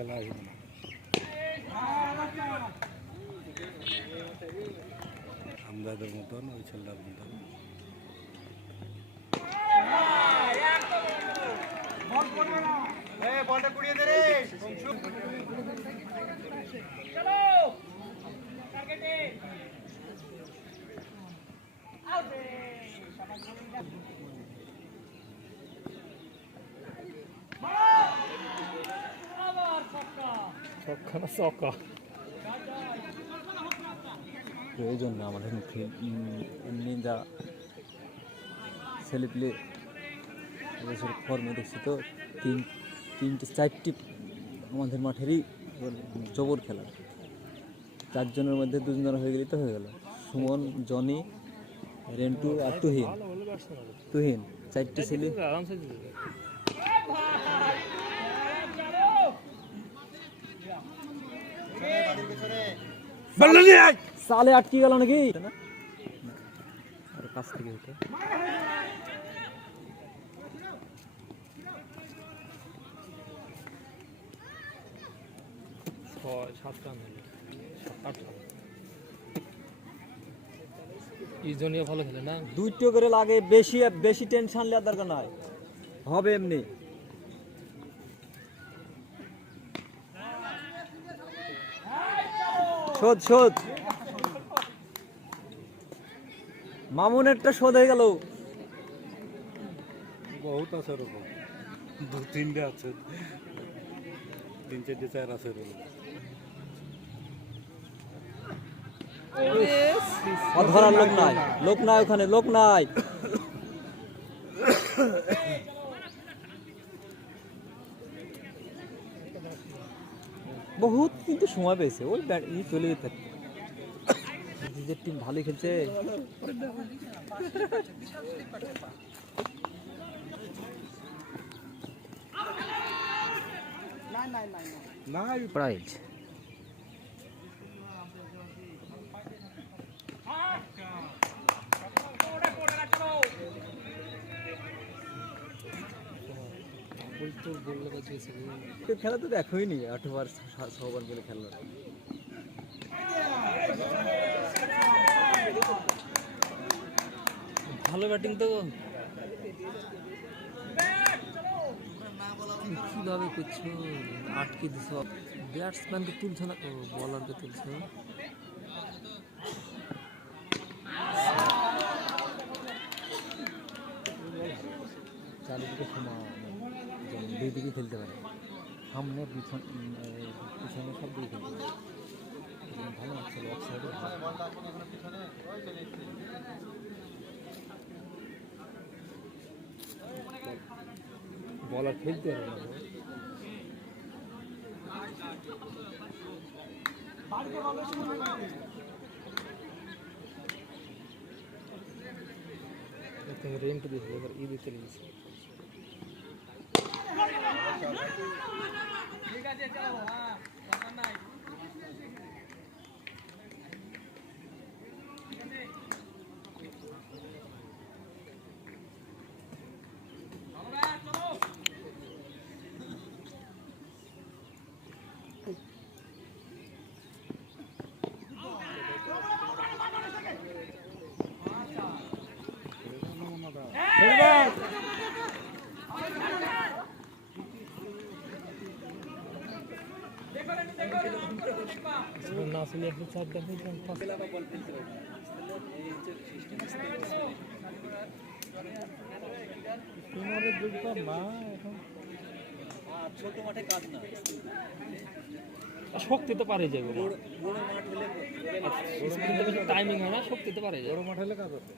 খেলা আসবে না আমদাদের মতন ওই ছেলেটার মতন বলটা কুড়িয়ে দে রে চলো টার্গেটে আউট প্রয়োজন না আমাদের এমনি যা ছেলেপিলে এবছর ফর্মে দেখছি তো তিনটে চারটি আমাদের মাঠেরই জবর খেলা, চারজনের মধ্যে দুজন হয়ে গেলেই তো হয়ে গেল। সুমন, জনি, রেন্টু আর তুহিন চারটি ছেলে সালে আটকে গেল নাকি আর কাছ থেকে হতো ইজনীয় ভালো খেলে না, দুইটো করে লাগে, বেশি বেশি টেনশন নেওয়ার দরকার নাই, হবে এমনি। শোধ শোধ মামুনেরটা শোধ হয়ে গেল। বহুত আছে ওরকম, দু তিনটে আছে, তিন চারটে চার আছে ওরকম। ধরার লোক নাই, লোক নাই ওখানে, লোক নাই। বহুত কিন্তু সময় পেয়েছে, ওই চলে যেতে নিজের টিম ভালোই খেলছে। প্রাইজ খেলা তো দেখোই নি, 8 ওভার 6 ওভার বলে খেললো। ভালো ব্যাটিং তো কিভাবে করছো, আটকে দিছ, ব্যাটসম্যানকে তুলছো না, বলারকে তুলছো। চারিদিকে সমান, দুই দিকে খেলতে পারে, সামনে পিছনে সব দিকে খেলতে পারে, ভালো লাগছে। এক সাইডে বলার খেলতে পারে না, রেন্ট দিয়েছিল, এবার ঈদে চলে গেছে। ঠিক আছে চলো, হ্যাঁ নাই না শুনে আপনি চার দেখেন ছোট মাঠে কাজ না, শক্তি তো পারে যাবে, টাইমিং হয় না, শক্তি তো পারে যাবে, বড় মাঠ হলে কাজ আছে।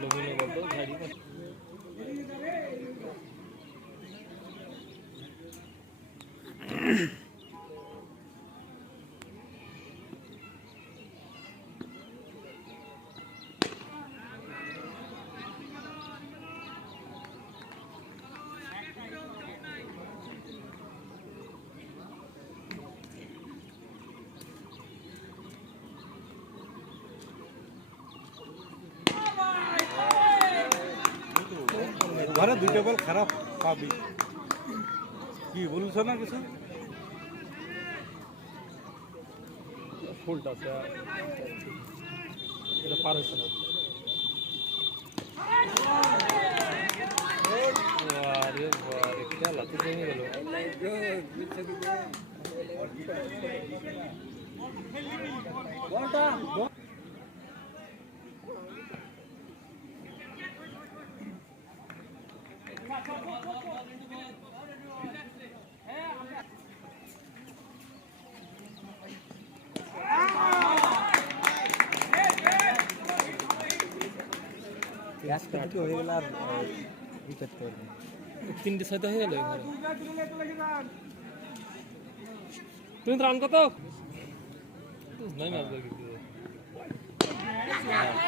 লবিনে বলতো ঝাড়ি ঘরে দুইটা বল খারাপ পাবি কি বলছো না কিছু ফুলটা আছে এটা পার হচ্ছে না বারে বারে খেলা তো জমে গেল হয়ে গেল আর উইকেট করবে 3টে 6টা হয়ে গেল তুমি রান কত নাই মারবে কিছু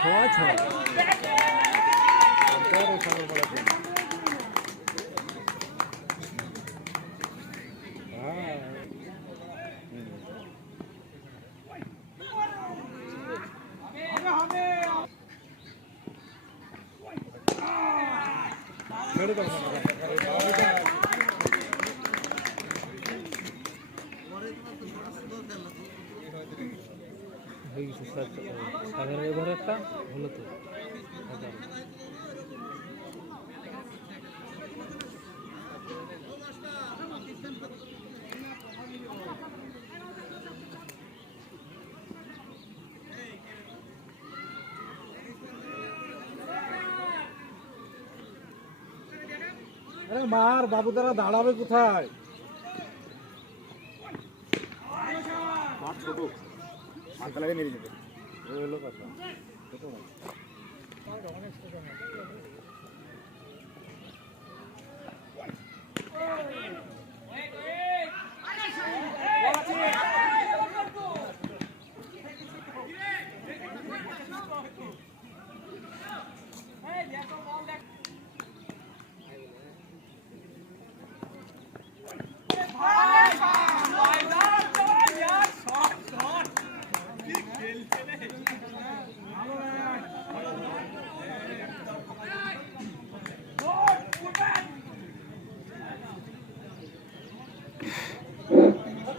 ছয় ছয় হয়ে গেছে সাধারণ এবারে একটা হলো তো আরে মার বাবু তারা দাঁড়াবে কোথায় মাথা লাগে মেরে যাবে ওই হলো কথা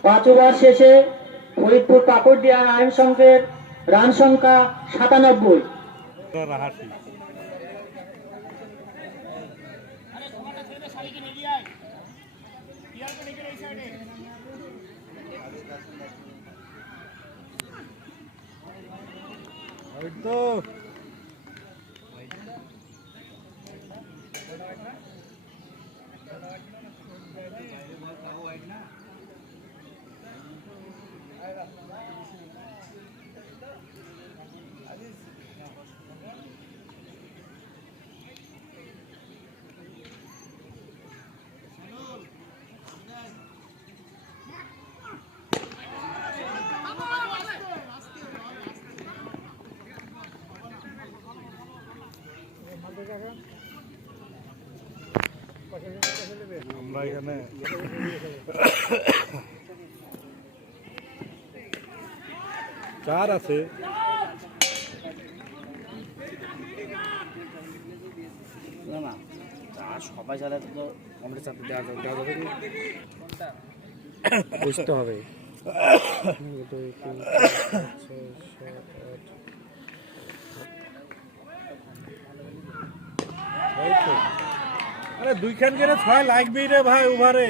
পাঁচ ওভার শেষে ফরিদপুর কাকড়দিয়া আইন সংঘের রান সংখ্যা 97। রাহাসি তো আমরা এখানে চার আছে না না চার সবাই চালে তো কমপ্লিট চাপতে দেওয়া যাবে বুঝতে হবে আরে দুইখান করে ছয় লাগবেই রে ভাই ওভারে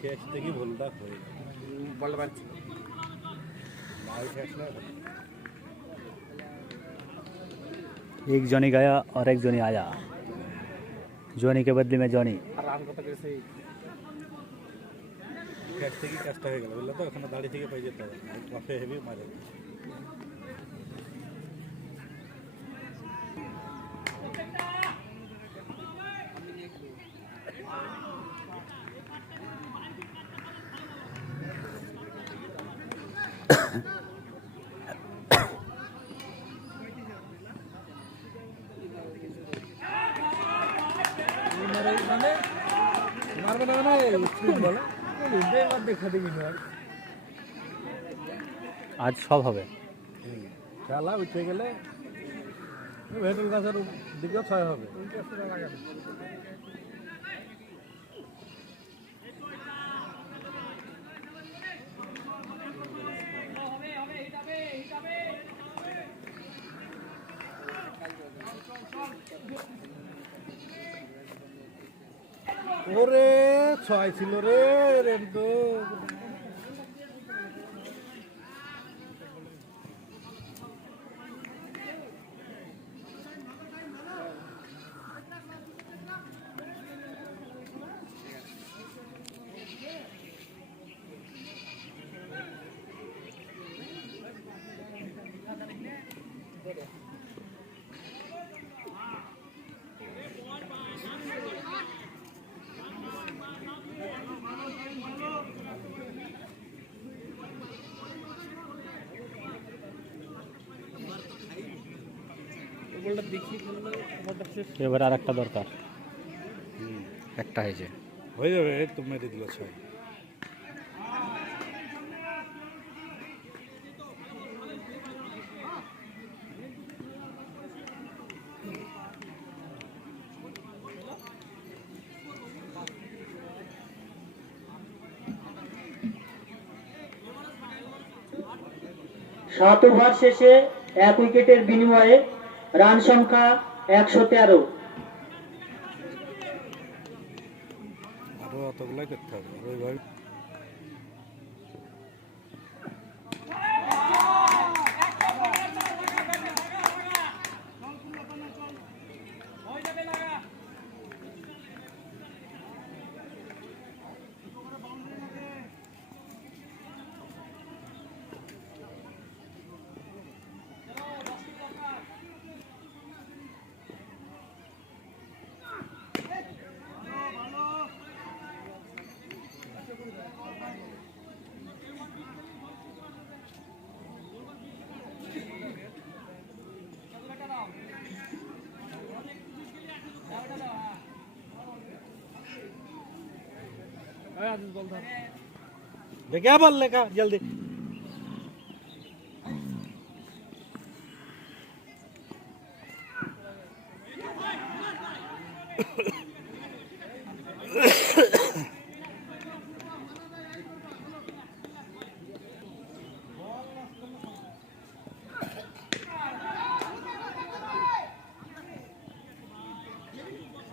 খেতে কি ভুলটা হয়ে বলতে পারছি एक जनी गया और एक जनी आया। জনি কে বদলি মে জনি। আর রান কত করেছে? ব্যাট থেকে কাজটা হয়ে গেল বুঝলে তো, ওখানে দাঁড়িয়ে থেকে পেয়ে যেতে হবে, মাঠে হেভি মারে। মানে মারবে না মানে স্পিড বলে এবার দেখা দেখি না আজ সব হবে। খেলা উঠে গেলে ভেটুল গাছের দিকেও ছয় হবে। ওরে ছয় ছিল রে রেন্টু। বলটা দেখি বললো বলটা শেষ এবার আর একটা দরকার, একটা হয়েছে। হয়ে যাবে, তুমি মেরে দিল ছয়। সাত ওভার শেষে 1 উইকেটের বিনিময়ে রান সংখ্যা 113। আরো অতগুলাই করতে হবে, আর ওইভাবে क्या बॉल लेगा जल्दी।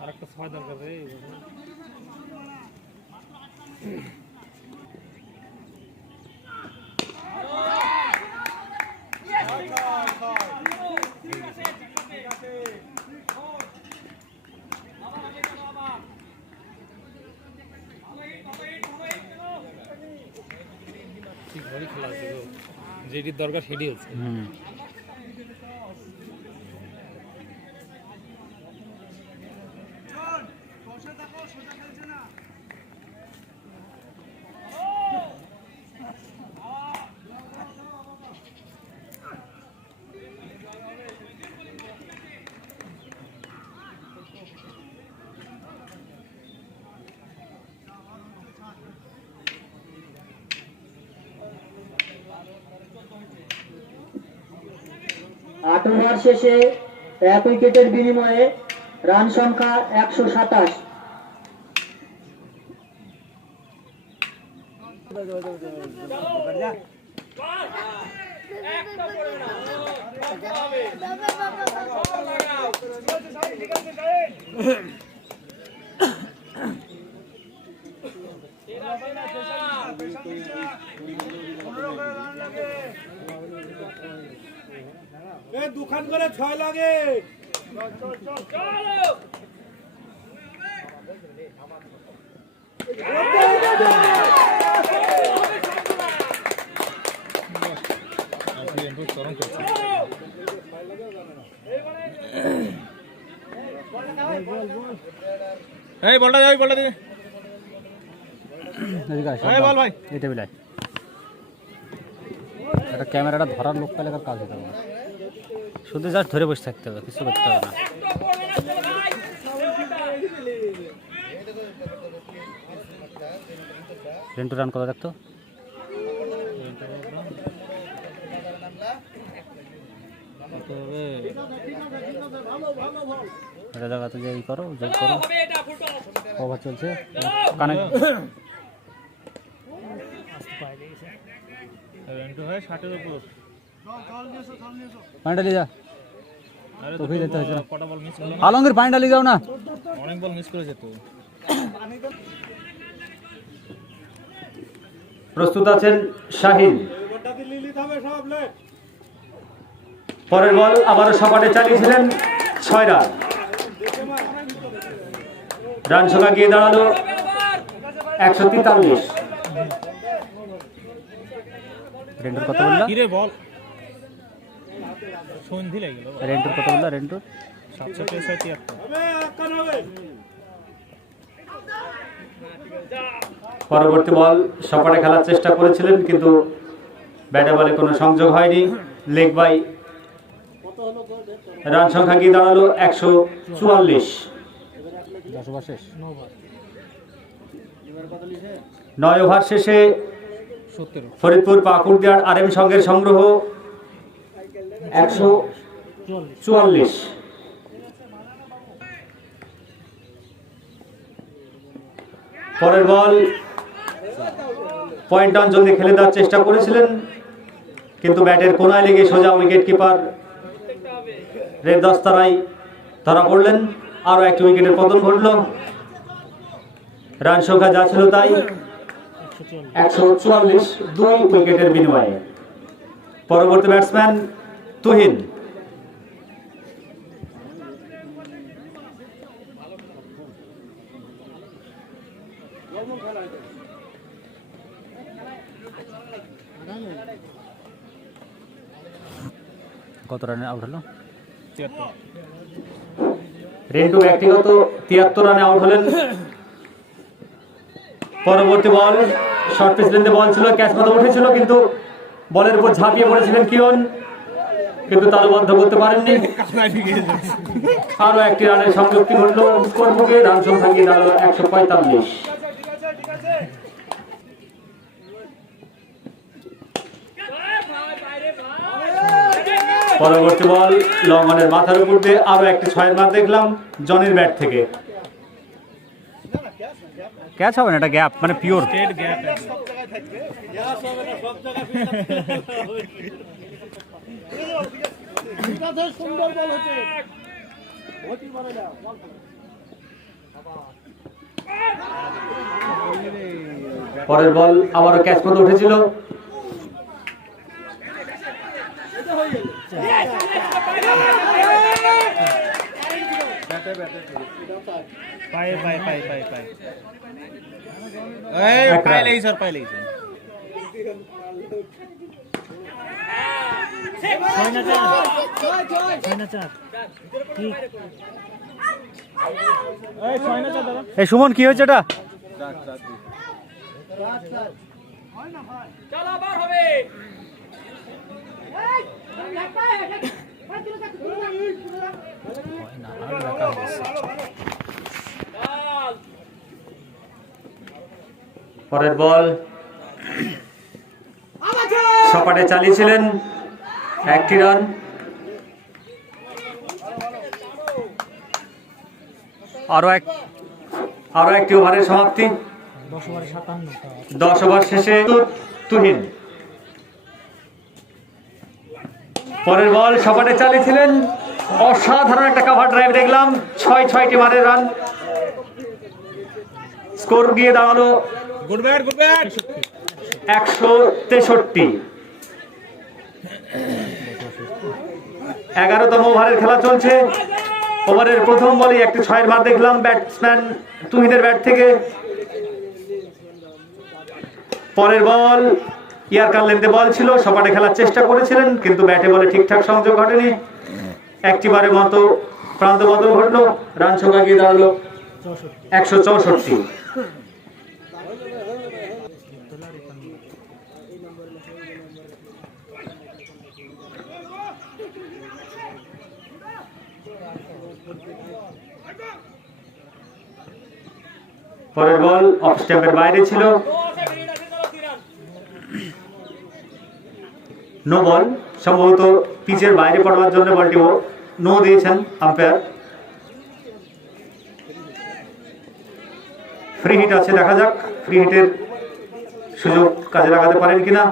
আর একটা সময় দরকার রে ঠিকভাবে খেলা হচ্ছে তো, যেটির দরকার সেটি হচ্ছে। আট ওভার শেষে 1 উইকেটের বিনিময়ে রান সংখ্যা 127। দুখান করে ছয় লাগে। এই বলটা যাই বলটা দে এই বল ভাই এই টেবিলে এটা ক্যামেরাটা ধরার লোক পেলে কাজ হতে হবে না। শুধু জাস্ট ধরে বসে থাকতে হবে, কিছু করতে হবে না। রেন্টু রান করা দেখতো, এটা জায়গাতে যে ই করো, যোগ করো, ওভার চলছে কানে রেন্টু হয় 60 এর উপর। পানি ডালি যা, আরে তো যেতে হয়েছে কটা বল মিস করলো, আলমগীর পানি ডালি যাও না। অনেক বল মিস করেছে তো। প্রস্তুত আছেন শাহিন। পরের বল আবারও সপাটে চালিয়েছিলেন 6 রান। রান সংখ্যা গিয়ে দাঁড়ালো 143। রেন্টুর কত বললা? কি রে বল সন্ধি লাগে গেল। রেন্টুর কত বললা? রেন্টুর 773। পরবর্তী বল সপাটে খেলার চেষ্টা করেছিলেন, কিন্তু ব্যাটে বলে কোনো সংযোগ হয়নি। Leg by. রান সংখ্যা গিয়ে দাঁড়ালো 144। 10 ওভার শেষ। 9 ওভার শেষে ফরিদপুর পাকুড়দিয়ার RM সংঘের সংগ্রহ 144। পরের বল পয়েন্ট অঞ্চলে খেলে দেওয়ার চেষ্টা করেছিলেন, কিন্তু ব্যাটের কোনায় লেগে সোজা উইকেট কিপার রেড দস্তারাই ধরা পড়লেন। আরও একটি উইকেটের পতন ঘটল। রান সংখ্যা যা ছিল তাই 144, 2 উইকেটের বিনিময়ে। পরবর্তী ব্যাটসম্যান তুহিন। কত রানে আউট হলো? রেন্টু ব্যক্তিগত 73 রানে আউট হলেন। পরবর্তী বল শর্ট পিচ লেন্থে বল ছিল, ক্যাচ মতো উঠেছিল, কিন্তু বলের উপর ঝাঁপিয়ে পড়েছিলেন কিরণ, কিন্তু তালুবদ্ধ করতে পারেননি। আরো একটি রানের সংযুক্তি ঘটল স্কোর বুকে। রান সংখ্যা গিয়ে দাঁড়ালো 145। পরবর্তী বল লং অনের মাথার উপর দিয়ে আরো একটি 6 মার দেখলাম জনির ব্যাট থেকে। ক্যাচ হবে না, এটা গ্যাপ, মানে পিওর গ্যাপ। পরের বল আবারও ক্যাচ মতো উঠেছিল। পায়ে পায়ে পায়ে পায়ে পায়ে এই পায়ে লেই স্যার, পায়ে লেই স্যার। এই সুমন কি হয়েছে এটা? পরের বল সপাটে চালিয়েছিলেন 1টি রান। আরো একটি ওভারের সমাপ্তি। 10 ওভার শেষে তুহিন। পরের বল সপাটে চালিয়েছিলেন, অসাধারণ একটা কাভার ড্রাইভ দেখলাম। 6টি মারের রান। স্কোর গিয়ে দাঁড়ালো গুড ব্যাট, গুড ব্যাট। 163। 11তম ওভারের খেলা চলছে। ওভারের প্রথম বলেই একটি 6-এর মার দেখলাম ব্যাটসম্যান তুহিনের ব্যাট থেকে। পরের বল ইয়ারকার লেন্থে বল ছিল, সপাটে খেলার চেষ্টা করেছিলেন কিন্তু ব্যাটে বলে ঠিকঠাক সংযোগ ঘটেনি। একটিবারের মতো প্রান্ত বদল ঘটলো, রান সংখ্যা গিয়ে দাঁড়ালো 164। পরের বল অফ স্ট্যাম্পের বাইরে ছিল, নো বল। সম্ভবত পিচের বাইরে পড়বার জন্য বলটি নো দিয়েছেন আম্পায়ার। ফ্রি হিট আছে, দেখা যাক ফ্রি হিটের সুযোগ কাজে লাগাতে পারেন কিনা।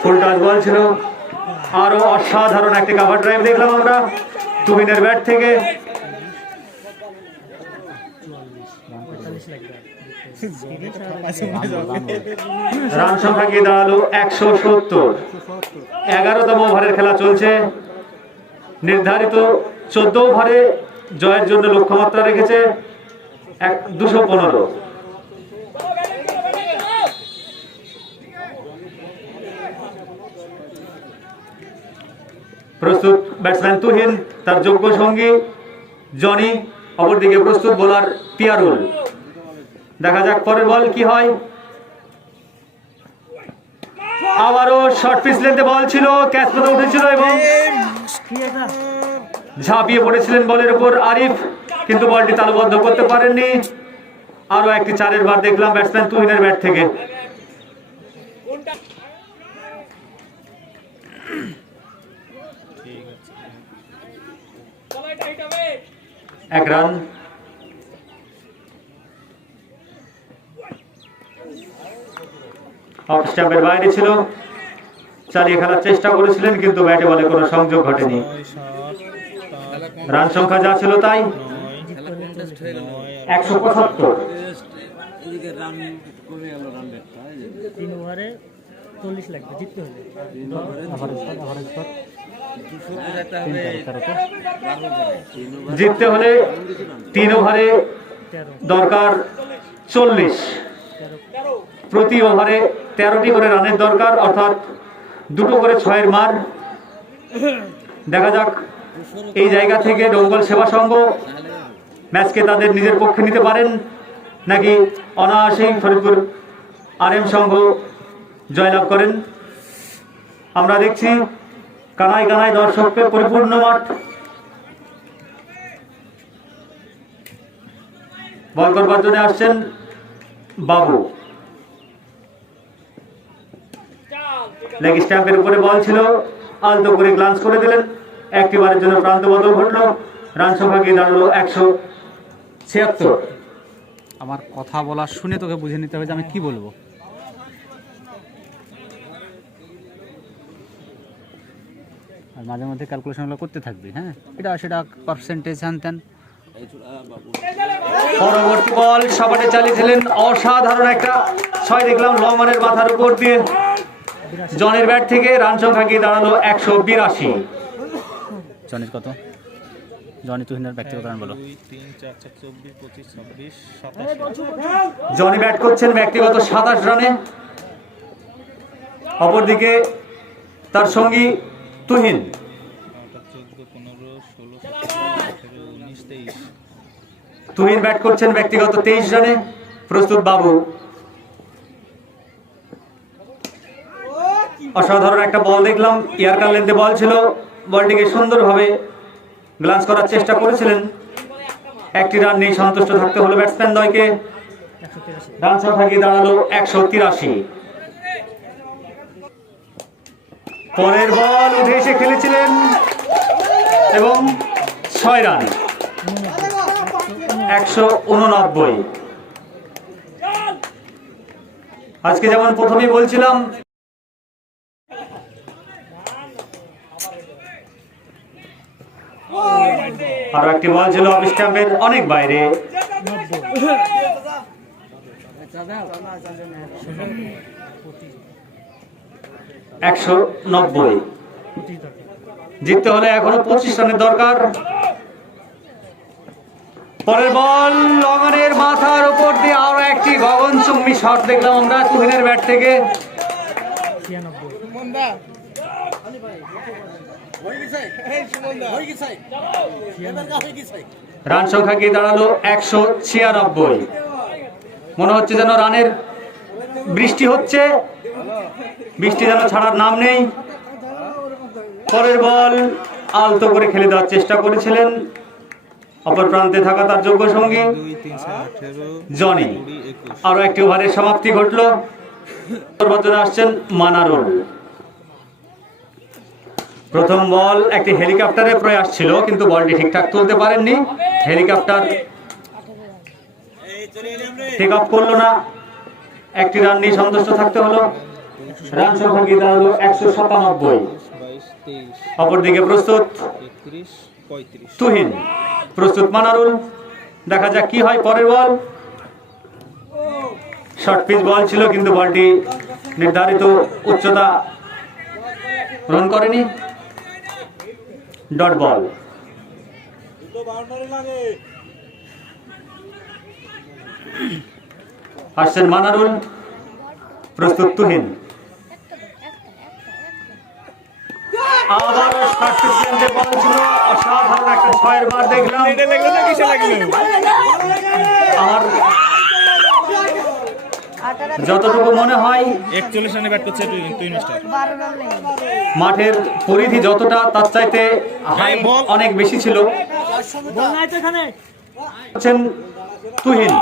ফুল টাচ বল ছিল, আরো অসাধারণ একটি কভার ড্রাইভ দেখলাম আমরা তুহিনের ব্যাট থেকে। রান সংখ্যা গিয়ে দাঁড়ালো 170। 11তম ওভারের খেলা চলছে। নির্ধারিত 14 ওভারে জয়ের জন্য লক্ষ্যমাত্রা রেখেছে 215। প্রস্তুত ব্যাটসম্যান তুহিন, তার যোগ্য সঙ্গী জনি, অপরদিকে প্রস্তুত বোলার পিয়ারুল। দেখা যাক পরের বল কি হয়। আবারও শর্ট পিচ লেন্থে বল ছিল, ক্যাচ পথে উঠেছিল এবং ঝাঁপিয়ে পড়েছিলেন বলের উপর আরিফ, কিন্তু বলটি তালুবদ্ধ করতে পারেননি। আরো একটি 4-এর বার দেখলাম ব্যাটসম্যান তুহিনের ব্যাট থেকে। এক রান। অফ স্ট্যাম্পের বাইরে ছিল, চালিয়ে খেলার চেষ্টা করেছিলেন কিন্তু ব্যাটে বলে কোনো সংযোগ ঘটেনি। রান সংখ্যা যা ছিল তাই 175। 3 ওভারে 40 লাগবে জিততে হলে। জিততে হলে 3 ওভারে দরকার 40। প্রতি ওভারে 13টি করে রানের দরকার, অর্থাৎ 2 করে 6-এর মার। দেখা যাক এই জায়গা থেকে ডোঙ্গল সেবা সংঘ ম্যাচকে তাদের নিজের পক্ষে নিতে পারেন নাকি অনায়াসেই ফরিদপুর RM সংঘ জয়লাভ করেন। আমরা দেখছি কানায় কানায় দর্শককে পরিপূর্ণ মাঠ। বল করবার জন্য আসছেন বাবু। লেগ স্ট্যাম্পের উপরে বল ছিল, আলতো করে গ্লান্স করে দিলেন। একটিবারের জন্য প্রান্ত বদল ঘটলো, রান সংখ্যা গিয়ে দাঁড়ালো 176। আমার কথা বলা শুনে তোকে বুঝে নিতে হবে যে আমি কি বলবো। আর মাঝে মধ্যে ক্যালকুলেশনগুলো করতে থাকবি, হ্যাঁ, এটা সেটা পার্সেন্টেজ হ্যান ত্যান। পরবর্তী বল সপাটে চালিয়েছিলেন, অসাধারণ একটা 6 দেখলাম লং অনের মাথার উপর দিয়ে জনের ব্যাট থেকে। রান সংখ্যা গিয়ে দাঁড়ালো 182। জনির কত? জনি তুহিনের ব্যক্তিগত রান বলো। 2 3 4 24 25 26 27। জনি ব্যাট করছেন ব্যক্তিগত 27 রানে। অপরদিকে তার সঙ্গী তুহিন 14 15 16 17 18 19 23। তুহিন ব্যাট করছেন ব্যক্তিগত 23 রানে। প্রস্তুত বাবু। অসাধারণ একটা বল দেখলাম, ইয়ারকার লেন্থে বল ছিল, বলটিকে সুন্দরভাবে গ্লান্স করার চেষ্টা করেছিলেন। একটি রান নেই, সন্তুষ্ট থাকতে হলো ব্যাটসম্যান দ্বয়কে। রান সংখ্যা গিয়ে দাঁড়ালো 183। পরের বল উঠে এসে খেলেছিলেন এবং 6 রান, 189। আজকে যেমন প্রথমেই বলছিলাম আরো একটি বল ছিল অফ স্ট্যাম্পের অনেক বাইরে। 190। জিততে হলে এখনো 25 রানের দরকার। পরের বল লঙ্গনের মাথার উপর দিয়ে আরো একটি গগনচুম্বী শট দেখলাম আমরা তুহিনের ব্যাট থেকে। রান সংখ্যা গিয়ে দাঁড়ালো 196। মনে হচ্ছে যেন রানের বৃষ্টি হচ্ছে, বৃষ্টি যেন ছাড়ার নাম নেই। পরের বল আলতো করে খেলে দেওয়ার চেষ্টা করেছিলেন অপর প্রান্তে থাকা তার যোগ্য সঙ্গী 2 3 18 জনি। আরো একটি ওভারের সমাপ্তি ঘটলো। পরবর্তীতে আসছেন মানারুল। প্রথম বল একটি হেলিকপ্টারের প্রয়াস ছিল, কিন্তু বলটি ঠিকঠাক তুলতে পারেননি। হেলিকপ্টার টেক অফ করলো না, একটি রান নিয়ে সন্তুষ্ট থাকতে হলো। রান সংখ্যা গিয়ে দাঁড়ালো 197। 22 23 অপরদিকে প্রস্তুত 31 35। তুহিন, প্রস্তুত মানারুল। দেখা যাক কি হয়। পরের বল শর্ট পিচ বল ছিল, কিন্তু বলটি নির্ধারিত উচ্চতা রন করেনি। Dot ball. আসছেন মানারুল, প্রস্তুত তুহিন। আবারও শর্ট পিচ লেন্থে বল ছিল, অসাধারণ একটা ছয়ের বার দেখলাম। আমার যতটুকু মনে হয় 41 রানে ব্যাট করছে তুহিন স্টার। মাঠের পরিধি যতটা তার চাইতে হাই অনেক বেশি ছিল। হচ্ছেন তুহিন।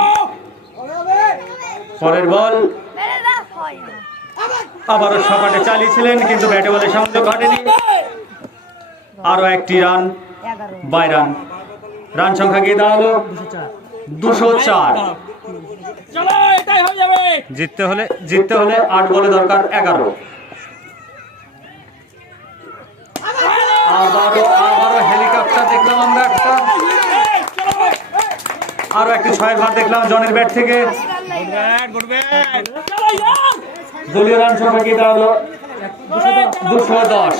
পরের বল আবারও সপাটে চালিয়েছিলেন, কিন্তু ব্যাটে বলে সংযোগ ঘটেনি। আরো একটি রান, 22 রান। রান সংখ্যা গিয়ে দাঁড়ালো 204। জিততে হলে 8 বলে দরকার 11। আবারও হেলিকপ্টার দেখলাম আমরা একটা। আরো একটি ছয়ের ভার দেখলাম জনের ব্যাট থেকে। দলীয় রান সংখ্যা গিয়ে দাঁড়ালো 210।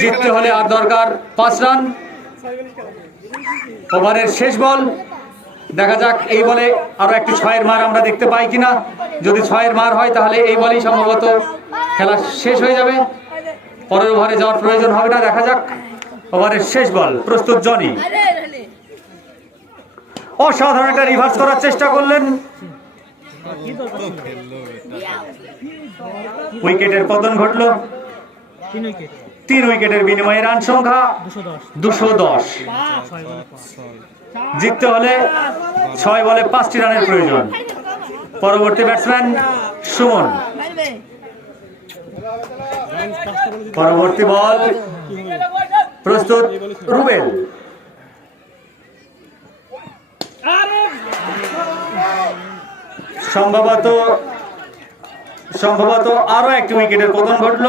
জিততে হলে আর দরকার 5 রান। ওভারের শেষ বল, দেখা যাক এই বলে আরো একটি ছয়ের মার আমরা দেখতে পাই কিনা। যদি ছয়ের মার হয় তাহলে এই বলেই সম্ভবত খেলা শেষ হয়ে যাবে, পরের ওভারে যাওয়ার প্রয়োজন হবে না। দেখা যাক ওভারের শেষ বল। প্রস্তুত জনি, অসাধারণ একটা রিভার্স করার চেষ্টা করলেন, উইকেটের পতন ঘটল। 3 উইকেটের বিনিময়ে রান সংখ্যা 210। জিততে হলে 6 বলে 5টি রানের প্রয়োজন। পরবর্তী ব্যাটসম্যান সুমন। পরবর্তী বল, প্রস্তুত রুবেল। সম্ভবত আরো একটি উইকেটের পতন ঘটল।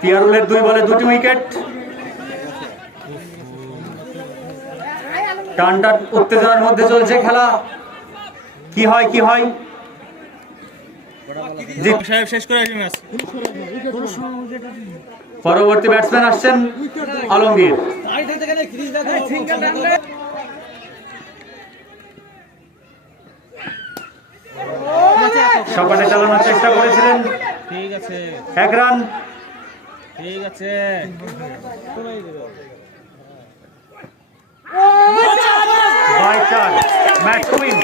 পিয়ারুলের 2 বলে 2টি উইকেট। টানটান উত্তেজনার মধ্যে চলছে খেলা। কি হয় শেষ করে আসি ম্যাচ। পরবর্তী ব্যাটসম্যান আসছেন আলমগীর। সপাটে চালানোর চেষ্টা করেছিলেন, ঠিক আছে 1 রান। ঠিক আছে। বাই চার ম্যাচ উইন।